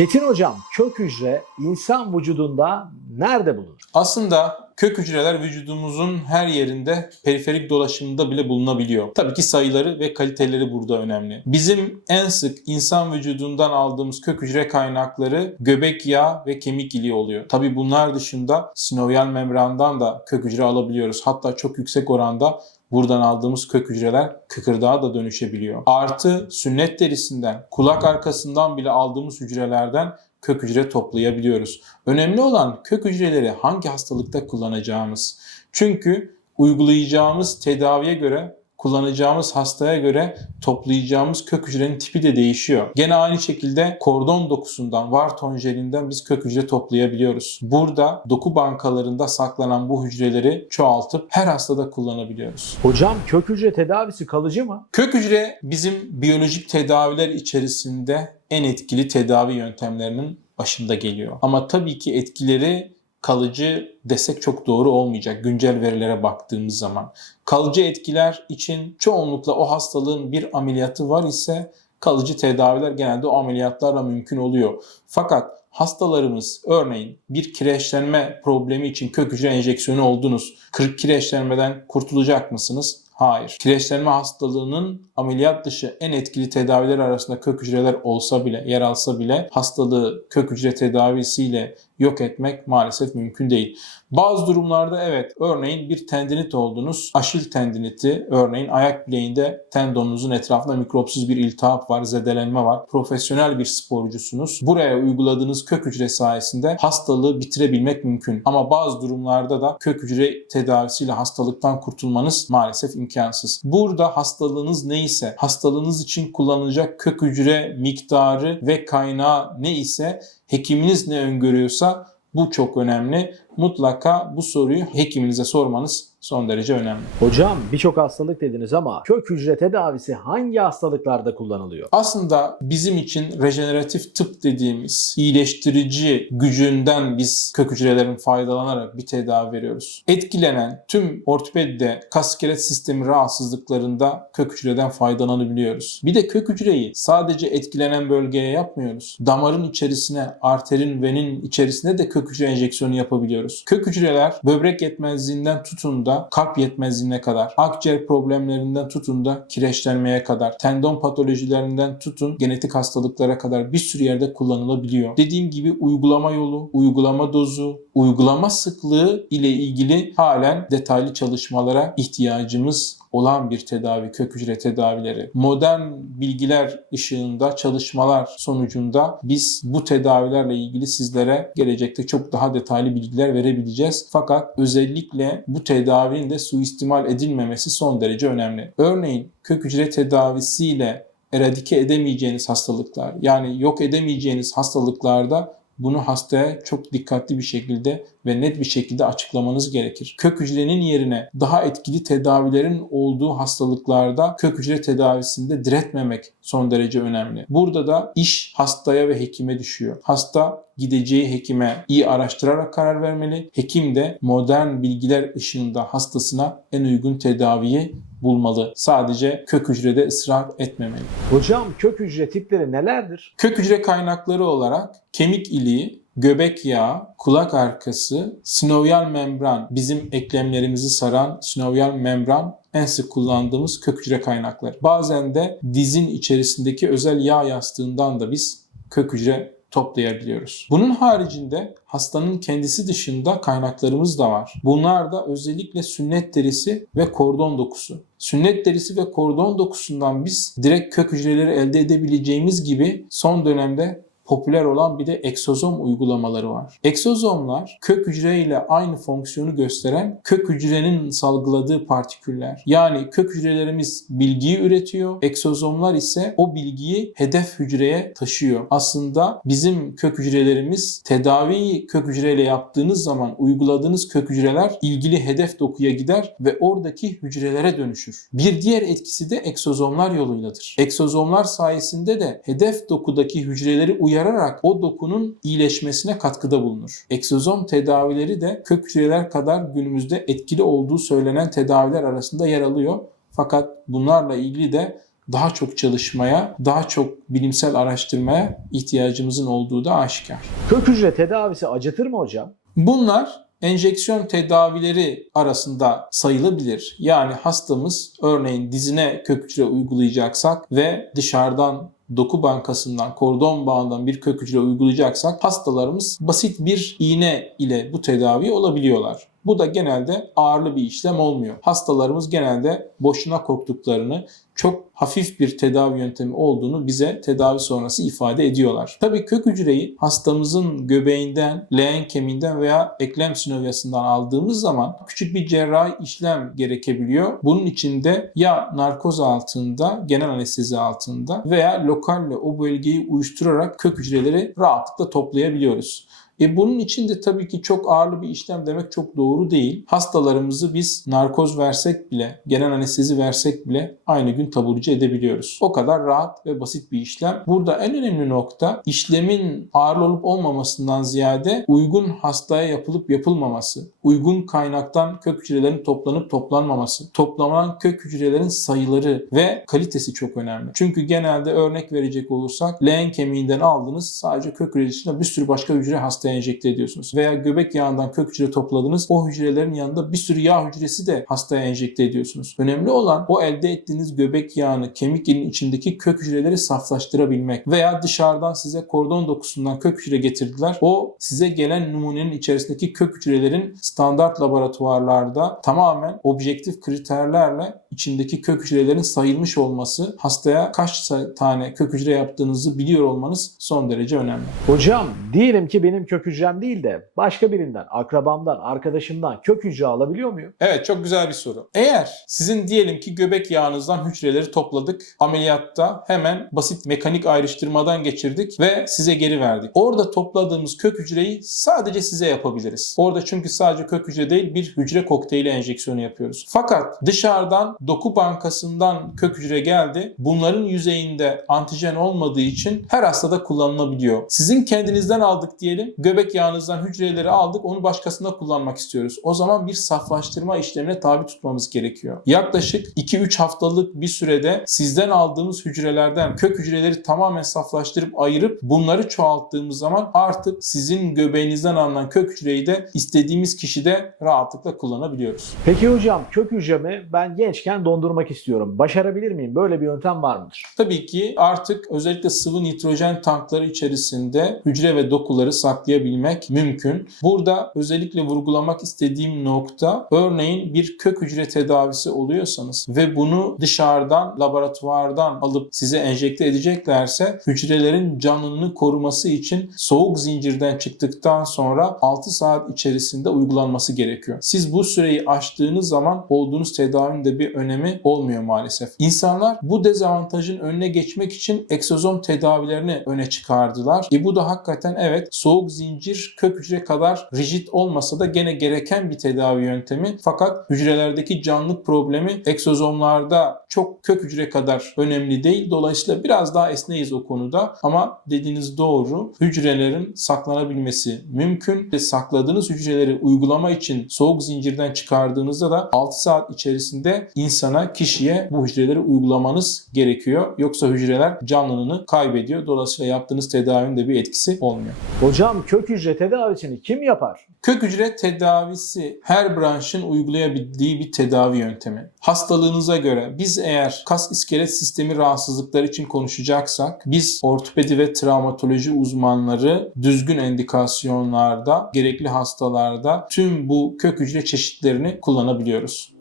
Çetin hocam kök hücre insan vücudunda nerede bulunur? Aslında kök hücreler vücudumuzun her yerinde periferik dolaşımında bile bulunabiliyor. Tabii ki sayıları ve kaliteleri burada önemli. Bizim en sık insan vücudundan aldığımız kök hücre kaynakları göbek yağı ve kemik iliği oluyor. Tabii bunlar dışında sinovyal membrandan da kök hücre alabiliyoruz. Hatta çok yüksek oranda Buradan aldığımız kök hücreler kıkırdağa da dönüşebiliyor. Artı sünnet derisinden, kulak arkasından bile aldığımız hücrelerden kök hücre toplayabiliyoruz. Önemli olan kök hücreleri hangi hastalıkta kullanacağımız. Çünkü uygulayacağımız tedaviye göre kullanacağımız hastaya göre toplayacağımız kök hücrenin tipi de değişiyor. Gene aynı şekilde kordon dokusundan, var tonjelinden biz kök hücre toplayabiliyoruz. Burada doku bankalarında saklanan bu hücreleri çoğaltıp her hastada kullanabiliyoruz. Hocam kök hücre tedavisi kalıcı mı? Kök hücre bizim biyolojik tedaviler içerisinde en etkili tedavi yöntemlerinin başında geliyor. Ama tabii ki etkileri kalıcı desek çok doğru olmayacak güncel verilere baktığımız zaman. Kalıcı etkiler için çoğunlukla o hastalığın bir ameliyatı var ise kalıcı tedaviler genelde o ameliyatlarla mümkün oluyor. Fakat hastalarımız örneğin bir kireçlenme problemi için kök hücre enjeksiyonu oldunuz. Kırık kireçlenmeden kurtulacak mısınız? Hayır. Kireçlenme hastalığının ameliyat dışı en etkili tedaviler arasında kök hücreler olsa bile, yer alsa bile hastalığı kök hücre tedavisiyle yok etmek maalesef mümkün değil. Bazı durumlarda evet örneğin bir tendinit oldunuz. Aşil tendiniti örneğin ayak bileğinde tendonunuzun etrafında mikropsuz bir iltihap var, zedelenme var. Profesyonel bir sporcusunuz. Buraya uyguladığınız kök hücre sayesinde hastalığı bitirebilmek mümkün. Ama bazı durumlarda da kök hücre tedavisiyle hastalıktan kurtulmanız maalesef imkansız. Burada hastalığınız neyse, hastalığınız için kullanılacak kök hücre miktarı ve kaynağı ne ise hekiminiz ne öngörüyorsa bu çok önemli. Mutlaka bu soruyu hekiminize sormanız son derece önemli. Hocam birçok hastalık dediniz ama kök hücre tedavisi hangi hastalıklarda kullanılıyor? Aslında bizim için rejeneratif tıp dediğimiz iyileştirici gücünden biz kök hücrelerin faydalanarak bir tedavi veriyoruz. Etkilenen tüm ortopedide kas iskelet sistemi rahatsızlıklarında kök hücreden faydalanabiliyoruz. Bir de kök hücreyi sadece etkilenen bölgeye yapmıyoruz. Damarın içerisine, arterin, venin içerisine de kök hücre enjeksiyonu yapabiliyoruz. Kök hücreler böbrek yetmezliğinden tutun da kalp yetmezliğine kadar, akciğer problemlerinden tutun da kireçlenmeye kadar, tendon patolojilerinden tutun genetik hastalıklara kadar bir sürü yerde kullanılabiliyor. Dediğim gibi uygulama yolu, uygulama dozu, uygulama sıklığı ile ilgili halen detaylı çalışmalara ihtiyacımız olan bir tedavi, kök hücre tedavileri. Modern bilgiler ışığında, çalışmalar sonucunda biz bu tedavilerle ilgili sizlere gelecekte çok daha detaylı bilgiler verebileceğiz. Fakat özellikle bu tedavinin de suistimal edilmemesi son derece önemli. Örneğin kök hücre tedavisiyle eradike edemeyeceğiniz hastalıklar yani yok edemeyeceğiniz hastalıklarda bunu hastaya çok dikkatli bir şekilde ve net bir şekilde açıklamanız gerekir. Kök hücrenin yerine daha etkili tedavilerin olduğu hastalıklarda kök hücre tedavisinde diretmemek son derece önemli. Burada da iş hastaya ve hekime düşüyor. Hasta gideceği hekime iyi araştırarak karar vermeli. Hekim de modern bilgiler ışığında hastasına en uygun tedaviyi bulmalı. Sadece kök hücrede ısrar etmemeli. Hocam kök hücre tipleri nelerdir? Kök hücre kaynakları olarak kemik iliği, göbek yağı, kulak arkası, sinovyal membran, bizim eklemlerimizi saran sinovyal membran en sık kullandığımız kök hücre kaynakları. Bazen de dizin içerisindeki özel yağ yastığından da biz kök hücre toplayabiliyoruz. Bunun haricinde hastanın kendisi dışında kaynaklarımız da var. Bunlar da özellikle sünnet derisi ve kordon dokusu. Sünnet derisi ve kordon dokusundan biz direkt kök hücreleri elde edebileceğimiz gibi son dönemde popüler olan bir de eksozom uygulamaları var. Eksozomlar kök hücre ile aynı fonksiyonu gösteren kök hücrenin salgıladığı partiküller. Yani kök hücrelerimiz bilgiyi üretiyor. Eksozomlar ise o bilgiyi hedef hücreye taşıyor. Aslında bizim kök hücrelerimiz tedaviyi kök hücreyle yaptığınız zaman uyguladığınız kök hücreler ilgili hedef dokuya gider ve oradaki hücrelere dönüşür. Bir diğer etkisi de eksozomlar yoluyladır. Eksozomlar sayesinde de hedef dokudaki hücreleri uyar uyararak o dokunun iyileşmesine katkıda bulunur. Eksozom tedavileri de kök hücreler kadar günümüzde etkili olduğu söylenen tedaviler arasında yer alıyor. Fakat bunlarla ilgili de daha çok çalışmaya, daha çok bilimsel araştırmaya ihtiyacımızın olduğu da aşikar. Kök hücre tedavisi acıtır mı hocam? Bunlar enjeksiyon tedavileri arasında sayılabilir. Yani hastamız örneğin dizine kök hücre uygulayacaksak ve dışarıdan doku bankasından, kordon bağından bir kök hücre uygulayacaksak hastalarımız basit bir iğne ile bu tedavi olabiliyorlar. Bu da genelde ağırlı bir işlem olmuyor. Hastalarımız genelde boşuna korktuklarını, çok hafif bir tedavi yöntemi olduğunu bize tedavi sonrası ifade ediyorlar. Tabii kök hücreyi hastamızın göbeğinden, leğen kemiğinden veya eklem sinovyasından aldığımız zaman küçük bir cerrahi işlem gerekebiliyor. Bunun için de ya narkoz altında, genel anestezi altında veya lokalle o bölgeyi uyuşturarak kök hücreleri rahatlıkla toplayabiliyoruz. E bunun için de tabii ki çok ağırlı bir işlem demek çok doğru değil. Hastalarımızı biz narkoz versek bile, genel anestezi versek bile aynı gün taburcu edebiliyoruz. O kadar rahat ve basit bir işlem. Burada en önemli nokta işlemin ağırlı olup olmamasından ziyade uygun hastaya yapılıp yapılmaması, uygun kaynaktan kök hücrelerin toplanıp toplanmaması, toplanan kök hücrelerin sayıları ve kalitesi çok önemli. Çünkü genelde örnek verecek olursak leğen kemiğinden aldınız sadece kök hücre dışında bir sürü başka hücre hastaya enjekte ediyorsunuz. Veya göbek yağından kök hücre topladınız. O hücrelerin yanında bir sürü yağ hücresi de hastaya enjekte ediyorsunuz. Önemli olan o elde ettiğiniz göbek yağını kemik ilin içindeki kök hücreleri saflaştırabilmek. Veya dışarıdan size kordon dokusundan kök hücre getirdiler. O size gelen numunenin içerisindeki kök hücrelerin standart laboratuvarlarda tamamen objektif kriterlerle içindeki kök hücrelerin sayılmış olması, hastaya kaç tane kök hücre yaptığınızı biliyor olmanız son derece önemli. Hocam diyelim ki benim kök hücrem değil de başka birinden, akrabamdan, arkadaşımdan kök hücre alabiliyor muyum? Evet çok güzel bir soru. Eğer sizin diyelim ki göbek yağınızdan hücreleri topladık. Ameliyatta hemen basit mekanik ayrıştırmadan geçirdik ve size geri verdik. Orada topladığımız kök hücreyi sadece size yapabiliriz. Orada çünkü sadece kök hücre değil bir hücre kokteyli enjeksiyonu yapıyoruz. Fakat dışarıdan doku bankasından kök hücre geldi. Bunların yüzeyinde antijen olmadığı için her hastada kullanılabiliyor. Sizin kendinizden aldık diyelim. Göbek yağınızdan hücreleri aldık. Onu başkasında kullanmak istiyoruz. O zaman bir saflaştırma işlemine tabi tutmamız gerekiyor. Yaklaşık 2-3 haftalık bir sürede sizden aldığımız hücrelerden kök hücreleri tamamen saflaştırıp ayırıp bunları çoğalttığımız zaman artık sizin göbeğinizden alınan kök hücreyi de istediğimiz kişide rahatlıkla kullanabiliyoruz. Peki hocam kök hücremi ben gençken dondurmak istiyorum. Başarabilir miyim? Böyle bir yöntem var mıdır? Tabii ki artık özellikle sıvı nitrojen tankları içerisinde hücre ve dokuları saklayabilmek mümkün. Burada özellikle vurgulamak istediğim nokta örneğin bir kök hücre tedavisi oluyorsanız ve bunu dışarıdan laboratuvardan alıp size enjekte edeceklerse hücrelerin canlılığını koruması için soğuk zincirden çıktıktan sonra 6 saat içerisinde uygulanması gerekiyor. Siz bu süreyi aştığınız zaman olduğunuz tedavinin de bir önemi olmuyor maalesef. İnsanlar bu dezavantajın önüne geçmek için eksozom tedavilerini öne çıkardılar. E bu da hakikaten evet soğuk zincir kök hücre kadar rigid olmasa da gene gereken bir tedavi yöntemi. Fakat hücrelerdeki canlılık problemi eksozomlarda çok kök hücre kadar önemli değil. Dolayısıyla biraz daha esneyiz o konuda. Ama dediğiniz doğru. Hücrelerin saklanabilmesi mümkün ve sakladığınız hücreleri uygulama için soğuk zincirden çıkardığınızda da 6 saat içerisinde insana, kişiye bu hücreleri uygulamanız gerekiyor. Yoksa hücreler canlılığını kaybediyor. Dolayısıyla yaptığınız tedavinin de bir etkisi olmuyor. Hocam kök hücre tedavisini kim yapar? Kök hücre tedavisi her branşın uygulayabildiği bir tedavi yöntemi. Hastalığınıza göre biz eğer kas iskelet sistemi rahatsızlıkları için konuşacaksak biz ortopedi ve travmatoloji uzmanları düzgün endikasyonlarda, gerekli hastalarda tüm bu kök hücre çeşitlerini kullanabiliyoruz.